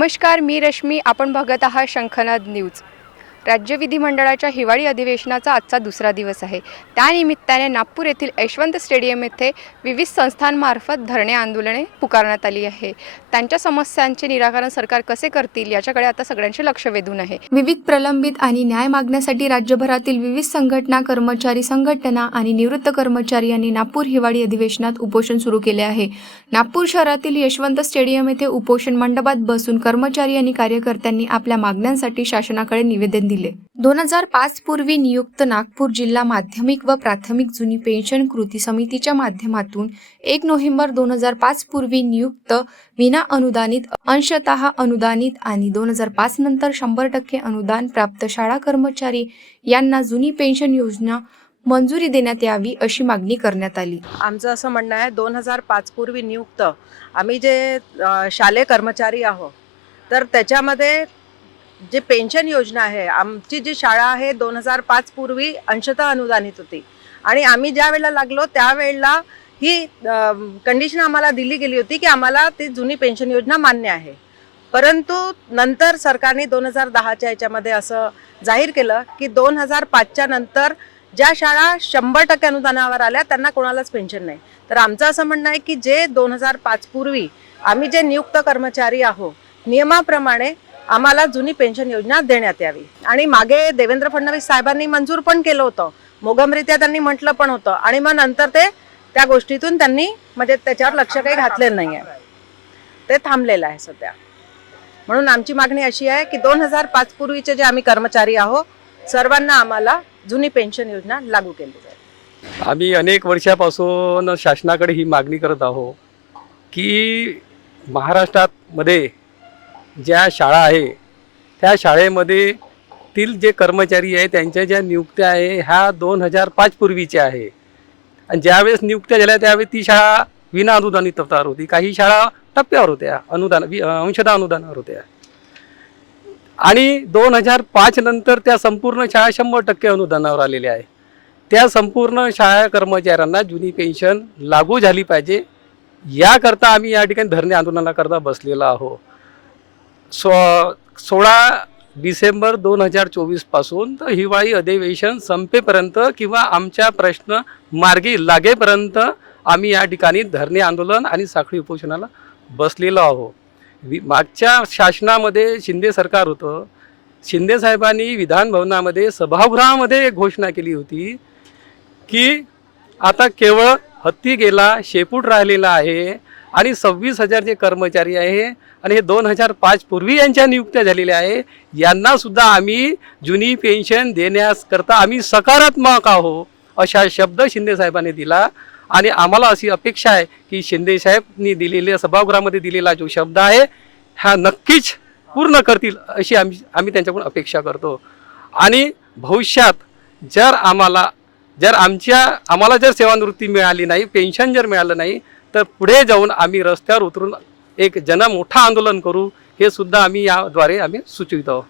नमस्कार, मी रश्मी. आपण बघत आहात शंखनाद न्यूज. राज्य विधिमंडळाच्या हिवाळी अधिवेशनाचा आजचा दुसरा दिवस आहे. त्यानिमित्ताने नागपूर येथील यशवंत स्टेडियम येथे विविध संस्थांमार्फत धरणे आंदोलने पुकारण्यात आली आहे. त्यांच्या समस्यांचे निराकरण सरकार कसे करतील याच्याकडे आता सगळ्यांचे लक्ष वेधून आहे. विविध प्रलंबित आणि न्याय मागण्यासाठी राज्यभरातील विविध संघटना, कर्मचारी संघटना आणि निवृत्त कर्मचारी यांनी नागपूर हिवाळी अधिवेशनात उपोषण सुरू केले आहे. नागपूर शहरातील यशवंत स्टेडियम येथे उपोषण मंडपात बसून कर्मचारी आणि कार्यकर्त्यांनी आपल्या मागण्यांसाठी शासनाकडे निवेदन दिले. 2005 पूर्वी नियुक्त नागपूर जिल्हा माध्यमिक व प्राथमिक जुनी पेन्शन कृती समितीच्या माध्यमातून 1 नोव्हेंबर 2005 पूर्वी नियुक्त विना अनुदानित, अंशतः अनुदानित आणि 2005 नंतर 100% अनुदान प्राप्त शाळा कर्मचारी यांना जुनी पेन्शन योजना मंजुरी देण्यात यावी अशी मागणी करण्यात आली. आमचं असं म्हणणं आहे 2005 पूर्वी नियुक्त आम्ही जे शालेय कर्मचारी आहोत, तर त्याच्यामध्ये जे पेन्शन योजना आहे, आमची जी शाळा आहे 2005 पूर्वी अंशतः अनुदानित होती आणि आम्ही ज्या वेळेला लागलो त्यावेळेला ही कंडिशन आम्हाला दिली गेली होती की आम्हाला ती जुनी पेन्शन योजना मान्य आहे. परंतु नंतर सरकारने 2010च्या याच्यामध्ये असं जाहीर केलं की 2005च्या नंतर ज्या शाळा 100% अनुदानावर आल्या त्यांना कोणालाच पेन्शन नाही. तर आमचं असं म्हणणं आहे की जे 2005 पूर्वी आम्ही जे नियुक्त कर्मचारी आहोत, नियमाप्रमाणे आम्हाला जुनी पेन्शन योजना देण्यात यावी. आणि मागे देवेंद्र फडणवीस साहेबांनी मंजूर पण केलं होतं, मोगमरित्या त्यांनी म्हटलं पण होतं आणि मग नंतर ते त्या गोष्टीतून त्यांनी म्हणजे त्याच्यावर लक्ष काही घातलेलं नाही आहे, ते थांबलेलं आहे सध्या. म्हणून आमची मागणी अशी आहे की 2005 पूर्वीचे जे आम्ही कर्मचारी आहोत सर्वांना आम्हाला जुनी पेन्शन योजना लागू केली जाईल. आम्ही अनेक वर्षापासून शासनाकडे ही मागणी करत आहोत की महाराष्ट्रामध्ये ज्या शाळा आहे त्या शाळेमध्ये तील जे कर्मचारी आहे त्यांच्या ज्या नियुक्त्या आहे ह्या 2005 पूर्वीच्या आहे आणि ज्यावेळेस नियुक्त्या झाल्या त्यावेळेस ती शाळा विना अनुदानित तत्वावर होती. काही शाळा टप्प्यावर होत्या, अंशतः अनुदानावर होत्या आणि 2005 नंतर त्या संपूर्ण शाळा 100% अनुदानावर आलेल्या आहे. त्या संपूर्ण शाळा कर्मचाऱ्यांना जुनी पेन्शन लागू झाली पाहिजे याकरता आम्ही या ठिकाणी धरणे आंदोलनाकरता बसलेलो आहोत. 16 डिसेंबर 2024 पासून तर हिवाळी अधिवेशन संपेपर्यंत किंवा आमच्या प्रश्न मार्गी लागेपर्यंत आम्ही या ठिकाणी धरणे आंदोलन आणि साखळी उपोषणाला बसलेलो आहोत. मागच्या शासनामध्ये शिंदे सरकार होतं. शिंदे साहेबांनी विधानभवनामध्ये सभागृहामध्ये एक घोषणा केली होती की आता केवळ हत्ती गेला, शेपूट राहिलेला आहे आणि 26,000 जे कर्मचारी आहे आणि हे 2005 पूर्वी यांच्या नियुक्त्या झालेल्या आहे यांना सुद्धा आम्ही जुनी पेन्शन देण्याकरता आम्ही सकारात्मक आहोत अशा शब्द शिंदे साहेबांनी दिला. आणि आम्हाला अशी अपेक्षा आहे की शिंदे साहेबांनी दिलेल्या सभागृहामध्ये दिलेला जो शब्द आहे हा नक्कीच पूर्ण करतील अशी आम्ही त्यांच्याकडून अपेक्षा करतो. आणि भविष्यात जर आम्हाला जर सेवानिवृत्ती मिळाली नाही, पेन्शन जर मिळालं नाही तर पुढे जाऊन आम्ही रस्त्यावर उतरून एक मोठा आंदोलन करू हे सुद्धा आम्ही याद्वारे सुचवित आहोत.